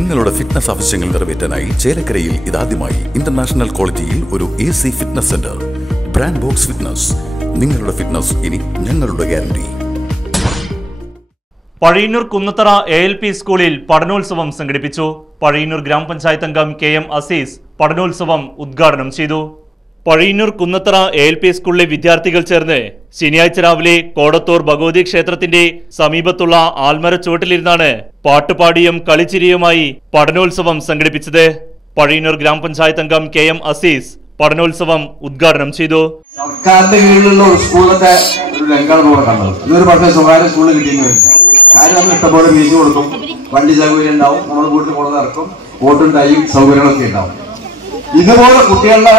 നിങ്ങളുടെ ഫിറ്റ്നസ് ആവശ്യങ്ങൾ നിറവേറ്റാനായി ചേലക്കരയിൽ ഇതാദ്യമായി ഇന്റർനാഷണൽ ക്വാളിറ്റിയിൽ ഒരു AC fitness centre. Brand box fitness. നിങ്ങളുടെ ഫിറ്റ്നസ് ഇനി ഞങ്ങളുടെ ഗ്യാരണ്ടി. പഴയന്നൂർ കുന്നത്തറ ALP സ്കൂളിൽ പഠനോത്സവം സംഘടിപ്പിച്ചു. പഴയന്നൂർ ഗ്രാമപഞ്ചായത്ത് അംഗം KM അസീസ് പഠനോത്സവം ഉദ്ഘാടനം ചെയ്തു. പഴയന്നൂർ കുന്നത്തറ ALP സ്കൂളിലെ വിദ്യാർത്ഥികൾ ചേർന്ന് ശനിയാഴ്ച രാവിലെ കോടത്തൂർ ഭഗവതി ക്ഷേത്രത്തിന്റെ സമീപത്തുള്ള ആൽമര ചുവട്ടിലിരുന്നാണ് പാട്ടുപാടിയും കളിച്ചിരിയുമായി പഠനോത്സവം സംഘടിപ്പിച്ചത്. പഴയന്നൂർ ഗ്രാമപഞ്ചായത്ത് അംഗം KM അസീസ് പഠനോത്സവം ഉദ്ഘാടനം ചെയ്തു. സർക്കാരിന്റെ കീഴിലുള്ള ഒരു സ്കൂളിലൊക്കെ ഒരു രംഗമാണ് ഇവിടെ കണ്ടത്. ഇതൊരു പക്ഷേ സ്വകാര്യ സ്കൂളിൽ കിട്ടിയെന്നില്ല. കാര്യം നമ്മൾ ഇഷ്ടംപോലെ ഫീസ് കൊടുക്കും, വണ്ടി സൗകര്യം ഉണ്ടാവും, നമ്മൾ വീട്ടിൽ കൊണ്ടു നടക്കും, കോട്ടും ടൈയും സൗകര്യങ്ങളൊക്കെ ഉണ്ടാവും. ഇതുപോലെ കുട്ടികളുടെ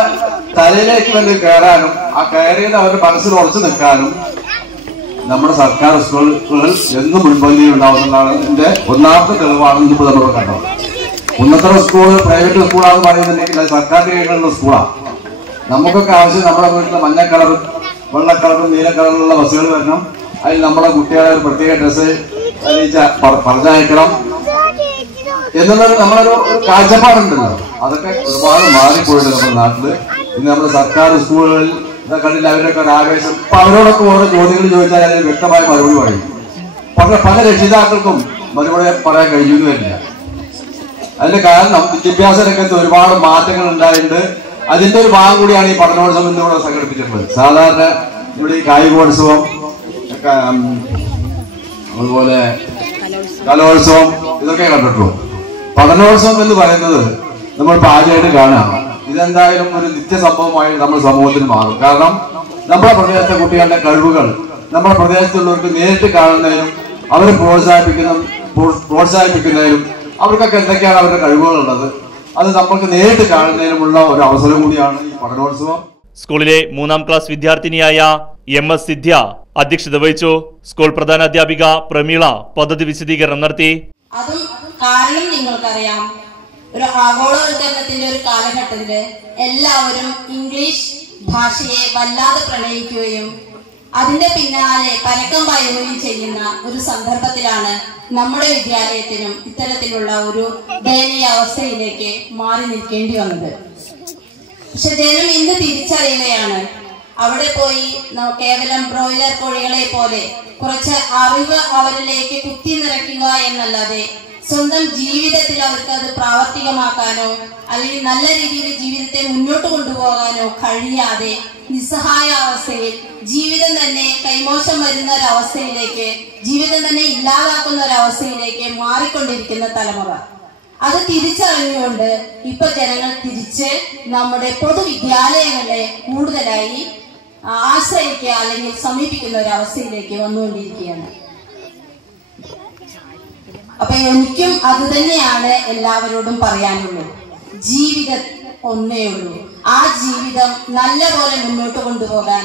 തലയിലേക്ക് തന്നെ കയറാനും ആ കയറിയത് അവരുടെ മനസ്സിൽ ഉറച്ചു നിൽക്കാനും നമ്മുടെ സർക്കാർ സ്കൂളുകൾ എന്നും മുൻപന്തിയിൽ ഉണ്ടാവുന്നതാണ് ഇതിന്റെ ഒന്നാമത്തെ തെളിവാണ് ഇന്നിപ്പോൾ നമ്മൾ കണ്ടത്. കുന്നത്തറ സ്കൂൾ പ്രൈവറ്റ് സ്കൂളാണെന്ന് പറയുന്നുണ്ടെങ്കിൽ അത് സർക്കാരിന്റെ കീഴിലുള്ള സ്കൂളാണ്. നമുക്കൊക്കെ ആവശ്യം നമ്മുടെ വീട്ടിൽ മഞ്ഞ കളറും വെള്ള കളറും നീല കളറിലുള്ള ബസ്സുകൾ വരണം. അതിൽ നമ്മുടെ കുട്ടികളെ ഒരു പ്രത്യേക ഡ്രസ്സ് പറഞ്ഞയക്കണം എന്നുള്ളത് നമ്മളൊരു കാഴ്ചപ്പാടുണ്ടല്ലോ. അതൊക്കെ ഒരുപാട് മാറിപ്പോയിട്ടുണ്ട് നമ്മുടെ നാട്ടില്. ഇന്ന് നമ്മുടെ സർക്കാർ സ്കൂളുകളിൽ കണ്ടില്ല അവരൊക്കെ ഒരു ആവേശം. അപ്പൊ അവരോടൊക്കെ ഓരോ ചോദ്യങ്ങൾ ചോദിച്ചാൽ അതിന് വ്യക്തമായ മറുപടി പറയും. പക്ഷെ പല രക്ഷിതാക്കൾക്കും മറുപടി പറയാൻ കഴിയുന്നു വരില്ല. അതിന്റെ കാരണം വിദ്യാഭ്യാസ രംഗത്ത് ഒരുപാട് മാറ്റങ്ങൾ ഉണ്ടായിട്ടുണ്ട്. അതിന്റെ ഒരു ഭാഗം കൂടിയാണ് ഈ പഠനോത്സവം ഇന്നിവിടെ സംഘടിപ്പിച്ചിട്ടുള്ളത്. സാധാരണ ഇവിടെ ഈ കായികോത്സവം, അതുപോലെ കലോത്സവം ഇതൊക്കെ കണ്ടിട്ടുള്ളൂ. പഠനോത്സവം എന്ന് പറയുന്നത് നമ്മളിപ്പോൾ ആദ്യമായിട്ട് കാണാം. ഇതെന്തായാലും ഒരു നിത്യസംഭവമായി നമ്മുടെ സമൂഹത്തിന് മാറും. കാരണം നമ്മുടെ പ്രദേശത്തെ കുട്ടികളുടെ കഴിവുകൾ നമ്മുടെ പ്രദേശത്തുള്ളവർക്ക് നേരിട്ട് കാണുന്നതിനും അവരെ പ്രോത്സാഹിപ്പിക്കുന്നതിനും അവർക്കൊക്കെ എന്തൊക്കെയാണ് അവരുടെ കഴിവുകളുള്ളത് അത് നമുക്ക് നേരിട്ട് കാണുന്നതിനുമുള്ള ഒരു അവസരം കൂടിയാണ് ഈ പഠനോത്സവം. സ്കൂളിലെ 3ാം ക്ലാസ് വിദ്യാർത്ഥിനിയായ MS സിദ്ധ്യ അധ്യക്ഷത വഹിച്ചു. സ്കൂൾ പ്രധാനാധ്യാപിക പ്രമീള പദ്ധതി വിശദീകരണം നടത്തി. അതും കാരണം നിങ്ങൾക്കറിയാം, ഒരു ആഗോളവൽക്കരണത്തിന്റെ ഒരു കാലഘട്ടത്തില് എല്ലാവരും ഇംഗ്ലീഷ് ഭാഷയെ വല്ലാതെ പ്രണയിക്കുകയും അതിന്റെ പിന്നാലെ പരക്കം പായുകയും ചെയ്യുന്ന ഒരു സന്ദർഭത്തിലാണ് നമ്മുടെ വിദ്യാലയത്തിനും ഇത്തരത്തിലുള്ള ഒരു ദയനീയ അവസ്ഥയിലേക്ക് മാറി നിൽക്കേണ്ടി വന്നത്. പക്ഷെ ജനം ഇന്ന് തിരിച്ചറിയുകയാണ്. അവിടെ പോയി കേവലം ബ്രോയിലർ കോഴികളെ പോലെ കുറച്ച് അറിവ് അവരിലേക്ക് കുത്തി നിറയ്ക്കുക എന്നല്ലാതെ സ്വന്തം ജീവിതത്തിൽ അവർക്ക് അത് പ്രാവർത്തികമാക്കാനോ അല്ലെങ്കിൽ നല്ല രീതിയിൽ ജീവിതത്തെ മുന്നോട്ട് കൊണ്ടുപോകാനോ കഴിയാതെ നിസ്സഹായ അവസ്ഥയിൽ ജീവിതം തന്നെ കൈമോശം വരുന്ന ഒരവസ്ഥയിലേക്ക്, ജീവിതം തന്നെ ഇല്ലാതാക്കുന്ന ഒരവസ്ഥയിലേക്ക് മാറിക്കൊണ്ടിരിക്കുന്ന തലമുറ. അത് തിരിച്ചറിഞ്ഞുകൊണ്ട് ഇപ്പൊ ജനങ്ങൾ തിരിച്ച് നമ്മുടെ പൊതുവിദ്യാലയങ്ങളെ കൂടുതലായി ആശ്രയിക്കുക അല്ലെങ്കിൽ സമീപിക്കുന്ന ഒരു അവസ്ഥയിലേക്ക് വന്നുകൊണ്ടിരിക്കുകയാണ്. അപ്പൊ എനിക്കും അത് തന്നെയാണ് എല്ലാവരോടും പറയാനുള്ളൂ. ജീവിതം ഒന്നേ ഉള്ളൂ. ആ ജീവിതം നല്ല പോലെ മുന്നോട്ട് കൊണ്ടുപോകാൻ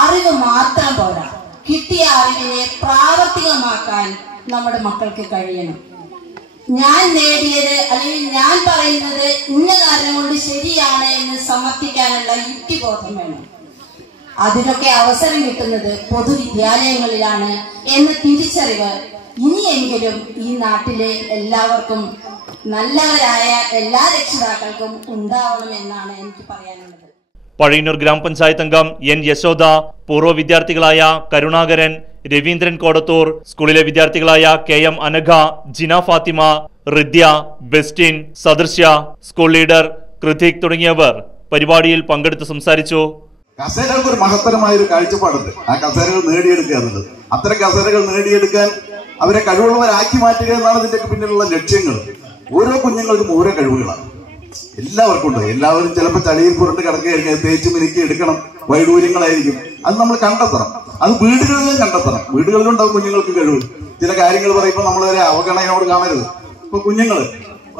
അറിവ് മാത്രം പോരാ, കിട്ടിയ അറിവിനെ പ്രാവർത്തികമാക്കാൻ നമ്മുടെ മക്കൾക്ക് കഴിയണം. ഞാൻ നേടിയത് അല്ലെങ്കിൽ ഞാൻ പറയുന്നത് ഇന്ന കാരണം കൊണ്ട് ശരിയാണ് എന്ന് സമർത്ഥിക്കാനുള്ള യുക്തിബോധം വേണം. അതിനൊക്കെ അവസരം കിട്ടുന്നത് പൊതുവിദ്യാലയങ്ങളിലാണ് എന്ന തിരിച്ചറിവ് ഇനിയെങ്കിലും ഈ നാട്ടിലെ എല്ലാവർക്കും, നല്ലവരായ എല്ലാ രക്ഷിതാക്കൾക്കും ഉണ്ടാവണമെന്നാണ് എനിക്ക് പറയാനുള്ളത്. പഴയന്നൂർ ഗ്രാമപഞ്ചായത്ത് അംഗം N യശോദ, പൂർവ്വ വിദ്യാർത്ഥികളായ കരുണാകരൻ, രവീന്ദ്രൻ കോടത്തൂർ, സ്കൂളിലെ വിദ്യാർത്ഥികളായ KM അനഘ, ജിന ഫാത്തിമ, റിദ്യ, ബെസ്റ്റിൻ, സദൃശ്യ, സ്കൂൾ ലീഡർ കൃതിക് തുടങ്ങിയവർ പരിപാടിയിൽ പങ്കെടുത്ത് സംസാരിച്ചു. കസേരകൾക്ക് ഒരു മഹത്തരമായ ഒരു കാഴ്ചപ്പാടുണ്ട്. ആ കസേരകൾ നേടിയെടുക്കുക എന്നുള്ളത്. അത്തരം കസേരകൾ നേടിയെടുക്കാൻ അവരെ കഴിവുള്ളവരാക്കി മാറ്റുക എന്നാണ് ഇതിന്റെ പിന്നിലുള്ള ലക്ഷ്യങ്ങൾ. ഓരോ കുഞ്ഞുങ്ങൾക്കും ഓരോ കഴിവുകളാണ്. എല്ലാവർക്കും ഉണ്ട്. എല്ലാവരും ചിലപ്പോൾ ചളിയിൽ പുരണ്ട് കിടക്കുകയായിരിക്കും. തേച്ച് മിനുക്കി എടുക്കണം, വൈഡൂര്യങ്ങളായിരിക്കും. അത് നമ്മൾ കണ്ടെത്തണം. അത് വീടുകളിലും കണ്ടെത്തണം. വീടുകളിലുണ്ടാവും കുഞ്ഞുങ്ങൾക്ക് കഴിവ്. ചില കാര്യങ്ങൾ പറയുമ്പോൾ നമ്മൾ വരെ അവഗണനയോട് കാണരുത്. ഇപ്പൊ കുഞ്ഞുങ്ങള്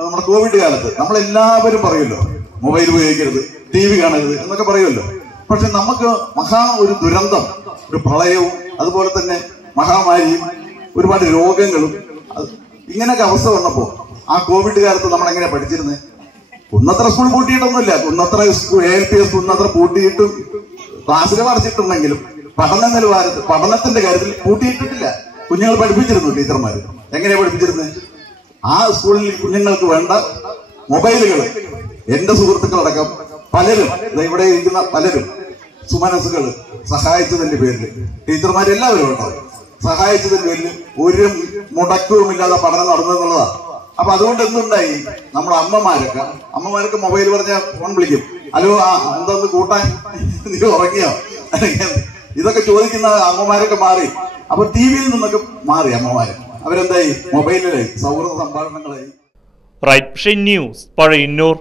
നമ്മുടെ കോവിഡ് കാലത്ത് നമ്മളെല്ലാവരും പറയുമല്ലോ, മൊബൈൽ ഉപയോഗിക്കരുത്, TV കാണരുത് എന്നൊക്കെ പറയുമല്ലോ. പക്ഷെ നമുക്ക് ഒരു ദുരന്തം, ഒരു പ്രളയവും അതുപോലെ തന്നെ മഹാമാരിയും ഒരുപാട് രോഗങ്ങളും ഇങ്ങനെയൊക്കെ അവസ്ഥ വന്നപ്പോ ആ കോവിഡ് കാലത്ത് നമ്മൾ എങ്ങനെ പഠിച്ചിരുന്നത്? കുന്നത്ര സ്കൂൾ പൂട്ടിയിട്ടൊന്നുമില്ല. കുന്നത്ര ALP കുന്നത്ര പൂട്ടിയിട്ടും ക്ലാസ്സിൽ അടച്ചിട്ടുണ്ടെങ്കിലും പഠനത്തിന്റെ കാര്യത്തിൽ പൂട്ടിയിട്ടിട്ടില്ല. കുഞ്ഞുങ്ങൾ പഠിപ്പിച്ചിരുന്നു. ടീച്ചർമാര് എങ്ങനെയാ പഠിപ്പിച്ചിരുന്നത്? ആ സ്കൂളിൽ കുഞ്ഞുങ്ങൾക്ക് വേണ്ട മൊബൈലുകൾ എന്റെ സുഹൃത്തുക്കളടക്കം പലരും ഇവിടെ ഇരിക്കുന്ന പലരും സുമനസ്സുകൾ സഹായിച്ചതിന്റെ പേരിൽ ടീച്ചർമാരെല്ലാവരും കേട്ടോ സഹായിച്ചതിന്റെ പേരിൽ ഒരു മുടക്കവുമില്ലാതെ പഠനം നടന്നെന്നുള്ളതാണ്. അപ്പൊ അതുകൊണ്ട് എന്തുണ്ടായി, നമ്മുടെ അമ്മമാരൊക്കെ മൊബൈൽ പറഞ്ഞ ഫോൺ വിളിക്കും, ഹലോ എന്താന്ന് കൂട്ടാൻ, നീ ഉറങ്ങിയോ, ഇതൊക്കെ ചോദിക്കുന്ന അമ്മമാരൊക്കെ മാറി. അപ്പൊ ടി വിയിൽ നിന്നൊക്കെ മാറി അമ്മമാര്, അവരെന്തായി മൊബൈലിലായി, സൗഹൃദ സംഭാഷണങ്ങളായി. Right news Pazhayannur.